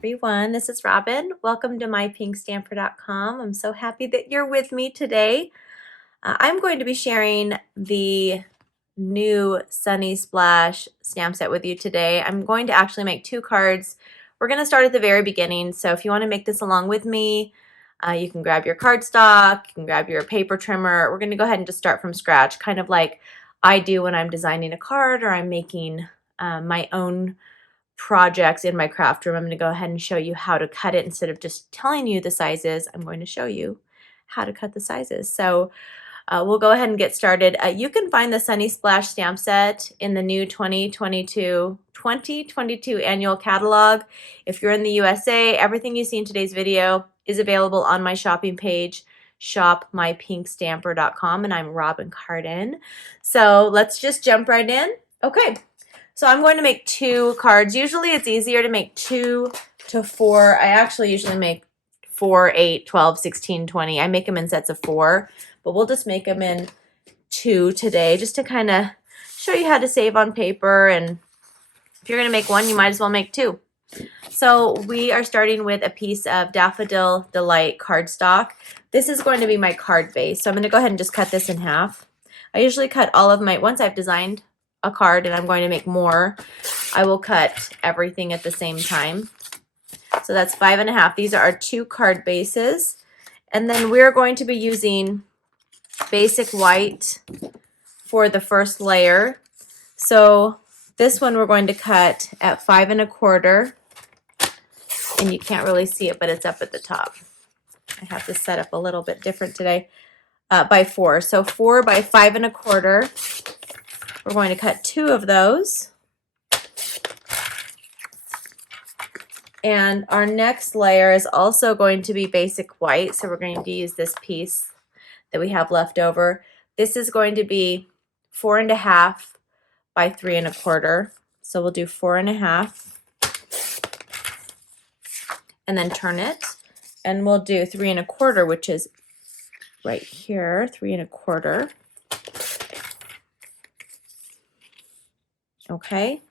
everyone, this is Robyn. Welcome to mypinkstamper.com. I'm so happy that you're with me today. I'm going to be sharing the new Sunny Splash stamp set with you today. I'm going to actually make two cards. We're going to start at the very beginning, so if you want to make this along with me, you can grab your cardstock, you can grab your paper trimmer. We're going to go ahead and just start from scratch, kind of like I do when I'm designing a card or I'm making my own projects in my craft room. I'm going to go ahead and show you how to cut it. Instead of just telling you the sizes, I'm going to show you how to cut the sizes. So we'll go ahead and get started. You can find the Sunny Splash stamp set in the new 2022 annual catalog. If you're in the USA, everything you see in today's video is available on my shopping page, shopmypinkstamper.com, and I'm Robyn Cardin. So let's just jump right in. Okay. So I'm going to make two cards. Usually it's easier to make 2 to 4. I actually usually make 4, 8, 12, 16, 20. I make them in sets of 4, but we'll just make them in 2 today just to kind of show you how to save on paper. And if you're going to make one, you might as well make 2. So we are starting with a piece of Daffodil Delight cardstock. This is going to be my card base. So I'm going to go ahead and just cut this in half. I usually cut all of my, once I've designed a card and I'm going to make more, I will cut everything at the same time. So that's 5.5. These are our 2 card bases. And then we're going to be using basic white for the first layer. So this one we're going to cut at 5.25. And you can't really see it, but it's up at the top. I have this set up a little bit different today. By 4. So 4 by 5.25. We're going to cut 2 of those. And our next layer is also going to be basic white. So we're going to use this piece that we have left over. This is going to be 4.5 by 3.25. So we'll do 4.5 and then turn it. And we'll do 3.25, which is right here, 3.25. Okay,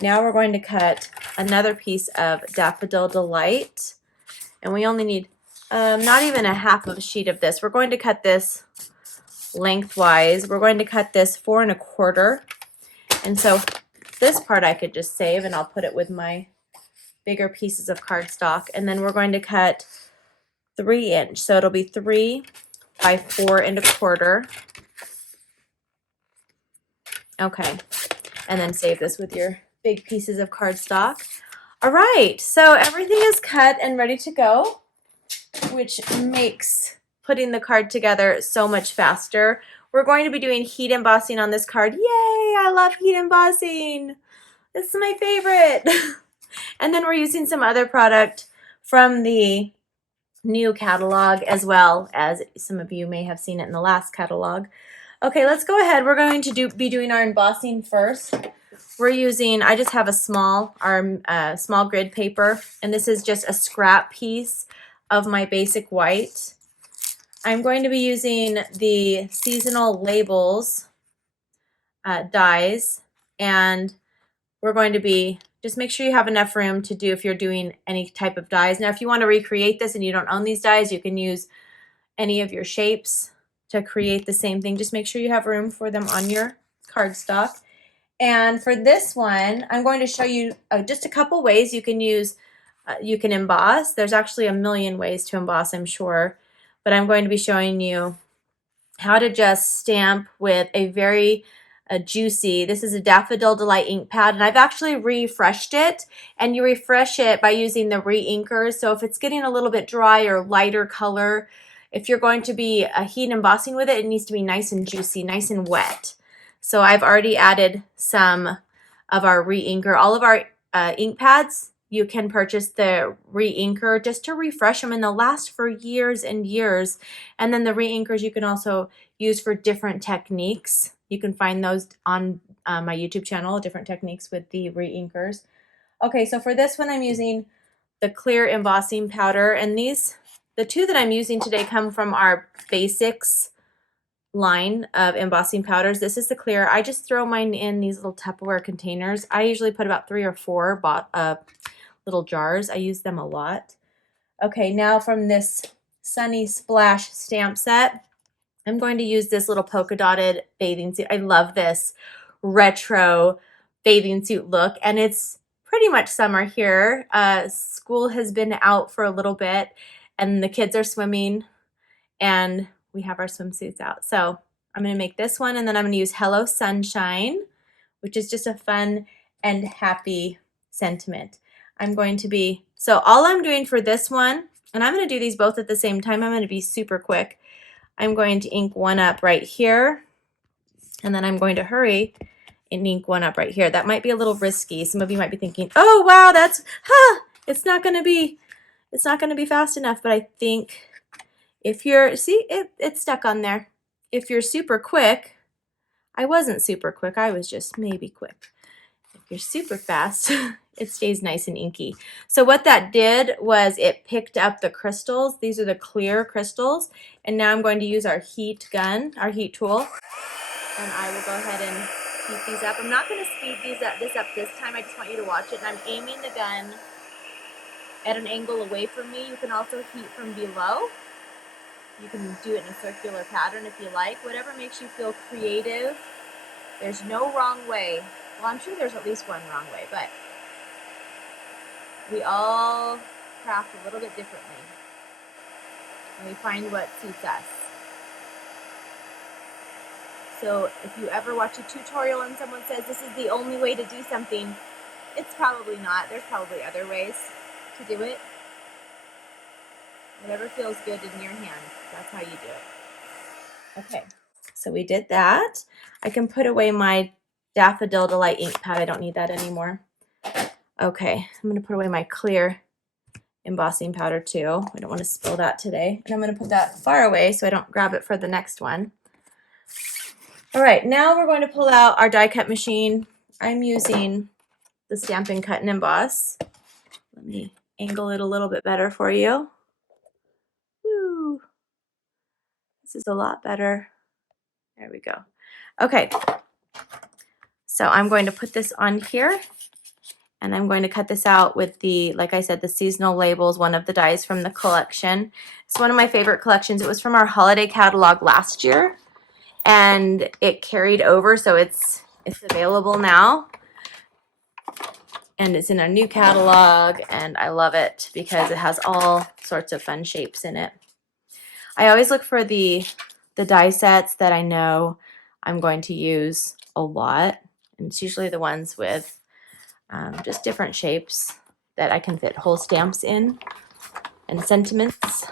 now we're going to cut another piece of Daffodil Delight, and we only need not even a half of a sheet of this. We're going to cut this lengthwise. We're going to cut this 4.25, and so this part I could just save and I'll put it with my bigger pieces of cardstock. And then we're going to cut 3 inch, so it'll be 3 by 4.25. Okay, and then save this with your big pieces of cardstock. All right, so everything is cut and ready to go, which makes putting the card together so much faster. We're going to be doing heat embossing on this card. Yay, I love heat embossing. This is my favorite. And then we're using some other product from the new catalog, as well as some of you may have seen it in the last catalog. Okay, let's go ahead. We're going to be doing our embossing first. We're using, I just have a small grid paper, and this is just a scrap piece of my basic white. I'm going to be using the seasonal labels dies, and we're going to be, just make sure you have enough room to do if you're doing any type of dies. Now, if you want to recreate this and you don't own these dies, you can use any of your shapes to create the same thing. Just make sure you have room for them on your cardstock. And for this one, I'm going to show you just a couple ways you can use, you can emboss. There's actually a million ways to emboss, I'm sure, but I'm going to be showing you how to just stamp with a very juicy, this is a Daffodil Delight ink pad, and I've actually refreshed it, and you refresh it by using the re-inkers. So if it's getting a little bit dry or lighter color, if you're going to be heat embossing with it, it needs to be nice and juicy, nice and wet. So I've already added some of our re-inker. All of our ink pads, you can purchase the re-inker just to refresh them, and they'll last for years and years. And then the re-inkers you can also use for different techniques. You can find those on my YouTube channel, different techniques with the re-inkers. Okay, so for this one I'm using the clear embossing powder, and the 2 that I'm using today come from our basics line of embossing powders. This is the clear. I just throw mine in these little Tupperware containers. I usually put about 3 or 4 little jars. I use them a lot. Okay, now from this Sunny Splash stamp set, I'm going to use this little polka dotted bathing suit. I love this retro bathing suit look, and it's pretty much summer here. School has been out for a little bit, and the kids are swimming, and we have our swimsuits out. So I'm going to make this one, and then I'm going to use Hello Sunshine, which is just a fun and happy sentiment. I'm going to be, so all I'm doing for this one, and I'm going to do these both at the same time. I'm going to be super quick. I'm going to ink one up right here, and then I'm going to hurry and ink one up right here. That might be a little risky. Some of you might be thinking, oh wow, that's, it's not going to be fast enough. But I think if you're, see, it's stuck on there. If you're super quick, I wasn't super quick, I was just maybe quick. If you're super fast, it stays nice and inky. So what that did was it picked up the crystals. These are the clear crystals. And now I'm going to use our heat gun, our heat tool. And I will go ahead and heat these up. I'm not going to speed this up this time. I just want you to watch it. And I'm aiming the gun at an angle away from me. You can also heat from below. You can do it in a circular pattern if you like. Whatever makes you feel creative. There's no wrong way. Well, I'm sure there's at least one wrong way, but we all craft a little bit differently. And we find what suits us. So if you ever watch a tutorial and someone says this is the only way to do something, it's probably not. There's probably other ways to do it. Whatever feels good in your hand, that's how you do it. Okay, so we did that. I can put away my Daffodil Delight ink pad. I don't need that anymore. Okay, I'm going to put away my clear embossing powder too. I don't want to spill that today. And I'm going to put that far away so I don't grab it for the next one. All right, now we're going to pull out our die cut machine. I'm using the Stampin' Cut and Emboss. Let me angle it a little bit better for you. Woo. This is a lot better. There we go. Okay, so I'm going to put this on here, and I'm going to cut this out with the, like I said, the seasonal labels, one of the dies from the collection. It's one of my favorite collections. It was from our holiday catalog last year, and it carried over, so it's available now. And it's in a new catalog, and I love it because it has all sorts of fun shapes in it. I always look for the die sets that I know I'm going to use a lot, and it's usually the ones with just different shapes that I can fit whole stamps in and sentiments.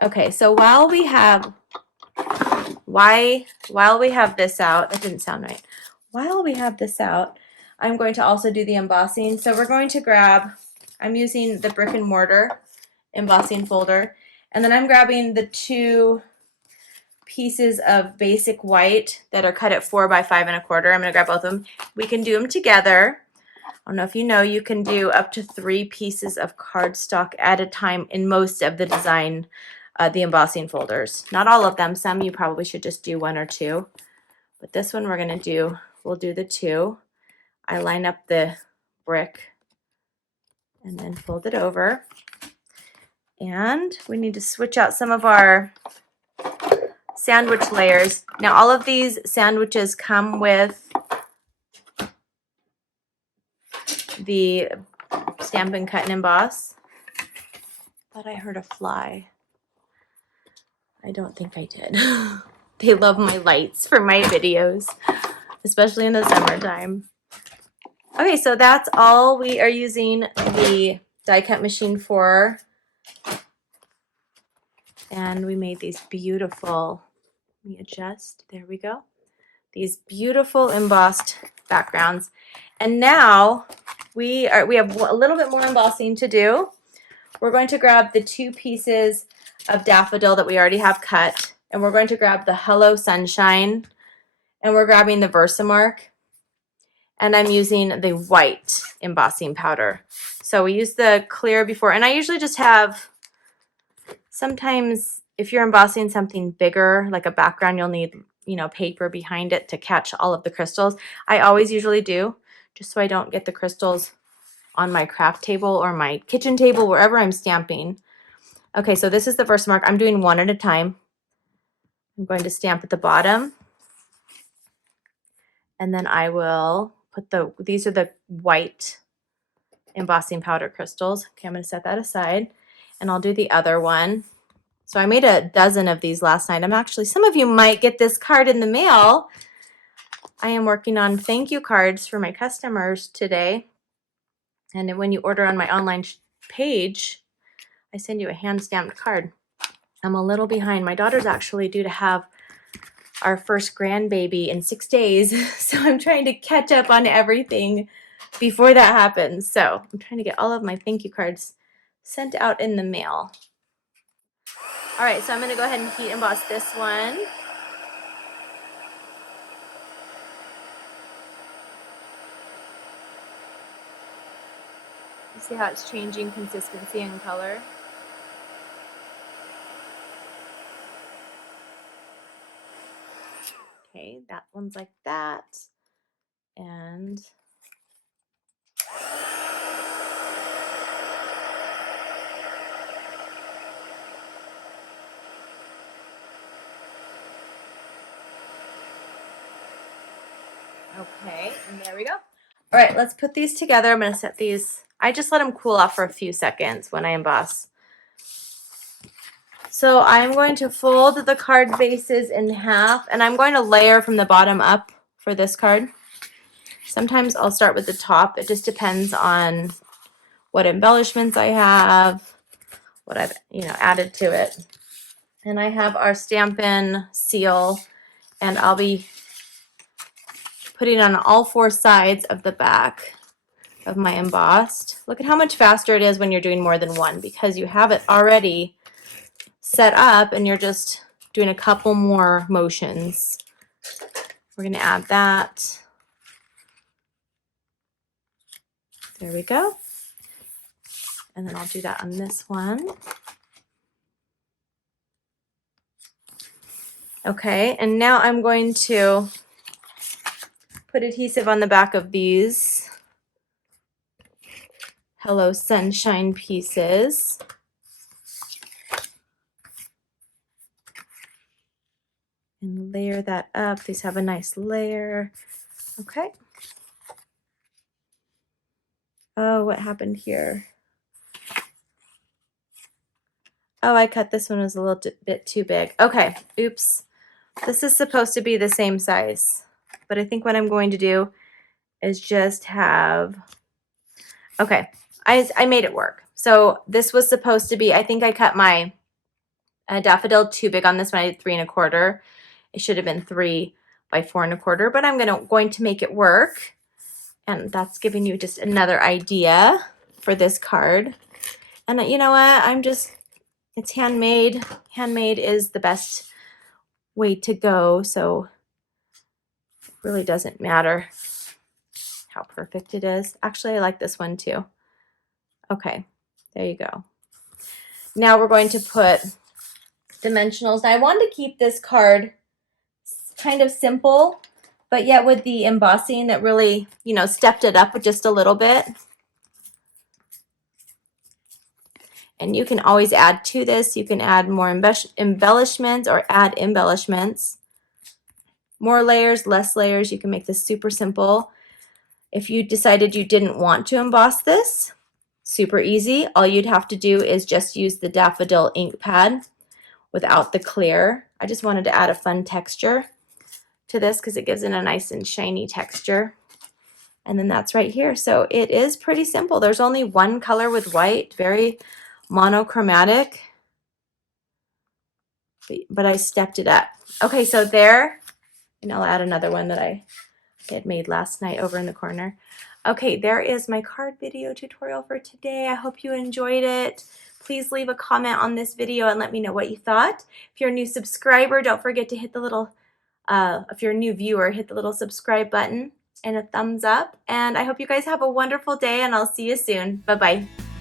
Okay, so while we have this out, that didn't sound right. While we have this out, I'm going to also do the embossing. So we're going to grab, I'm using the brick and mortar embossing folder, and then I'm grabbing the 2 pieces of basic white that are cut at 4 by 5 1/4. I'm going to grab both of them. We can do them together. I don't know if you know, you can do up to 3 pieces of cardstock at a time in most of the design, the embossing folders. Not all of them. Some you probably should just do 1 or 2. But this one we'll do the 2. I line up the brick and then fold it over. And we need to switch out some of our sandwich layers. Now all of these sandwiches come with the Stampin' Cut and Emboss. But I heard a fly. I don't think I did. They love my lights for my videos, especially in the summertime. Okay, so that's all we are using the die cut machine for. And we made these beautiful, let me adjust, there we go. These beautiful embossed backgrounds. And now we have a little bit more embossing to do. We're going to grab the 2 pieces of daffodil that we already have cut, and we're going to grab the Hello Sunshine, and we're grabbing the Versamark, and I'm using the white embossing powder. So we used the clear before, and I usually just have, sometimes if you're embossing something bigger, like a background, you'll need, you know, paper behind it to catch all of the crystals. I always usually do, just so I don't get the crystals on my craft table or my kitchen table, wherever I'm stamping. Okay, so this is the first mark. I'm doing one at a time. I'm going to stamp at the bottom. And then I will put these are the white embossing powder crystals. Okay, I'm going to set that aside. And I'll do the other one. So I made a dozen of these last night. Some of you might get this card in the mail. I am working on thank you cards for my customers today. And when you order on my online page, I send you a hand-stamped card. I'm a little behind. My daughter's actually due to have our first grandbaby in 6 days. So I'm trying to catch up on everything before that happens. So I'm trying to get all of my thank you cards sent out in the mail. All right, so I'm gonna go ahead and heat emboss this one. You see how it's changing consistency and color? Okay, that one's like that. And okay, and there we go. All right, let's put these together. I'm going to set these. I just let them cool off for a few seconds when I emboss. So I'm going to fold the card bases in half, and I'm going to layer from the bottom up for this card. Sometimes I'll start with the top. It just depends on what embellishments I have, what I've added to it. And I have our Stampin seal, and I'll be putting on all 4 sides of the back of my embossed. Look at how much faster it is when you're doing more than one, because you have it already set up and you're just doing a couple more motions. We're going to add that. There we go. And then I'll do that on this one. Okay, and now I'm going to put adhesive on the back of these Hello Sunshine pieces. And layer that up. These have a nice layer. Okay. Oh, what happened here? Oh, I cut this one, it was a little bit too big. Okay, oops. This is supposed to be the same size, but I think what I'm going to do is just have, okay, I made it work. So this was supposed to be, I think I cut my daffodil too big on this one. I did 3 1/4. It should have been 3 by 4 1/4, but I'm going to make it work. And that's giving you just another idea for this card. And you know what? It's handmade. Handmade is the best way to go. So it really doesn't matter how perfect it is. Actually, I like this one too. Okay, there you go. Now we're going to put dimensionals. Now I wanted to keep this card kind of simple, but yet with the embossing that really, stepped it up just a little bit. And you can always add to this. You can add more embellishments or add embellishments. More layers, less layers. You can make this super simple. If you decided you didn't want to emboss this, super easy. All you'd have to do is just use the daffodil ink pad without the clear. I just wanted to add a fun texture to this because it gives it a nice and shiny texture. And then that's right here. So it is pretty simple. There's only one color with white, very monochromatic, but I stepped it up. Okay, so there, and I'll add another one that I had made last night over in the corner. Okay, there is my card video tutorial for today. I hope you enjoyed it. Please leave a comment on this video and let me know what you thought. If you're a new subscriber, don't forget to hit the little, if you're a new viewer, hit the little subscribe button and a thumbs up. And I hope you guys have a wonderful day, and I'll see you soon. Bye-bye.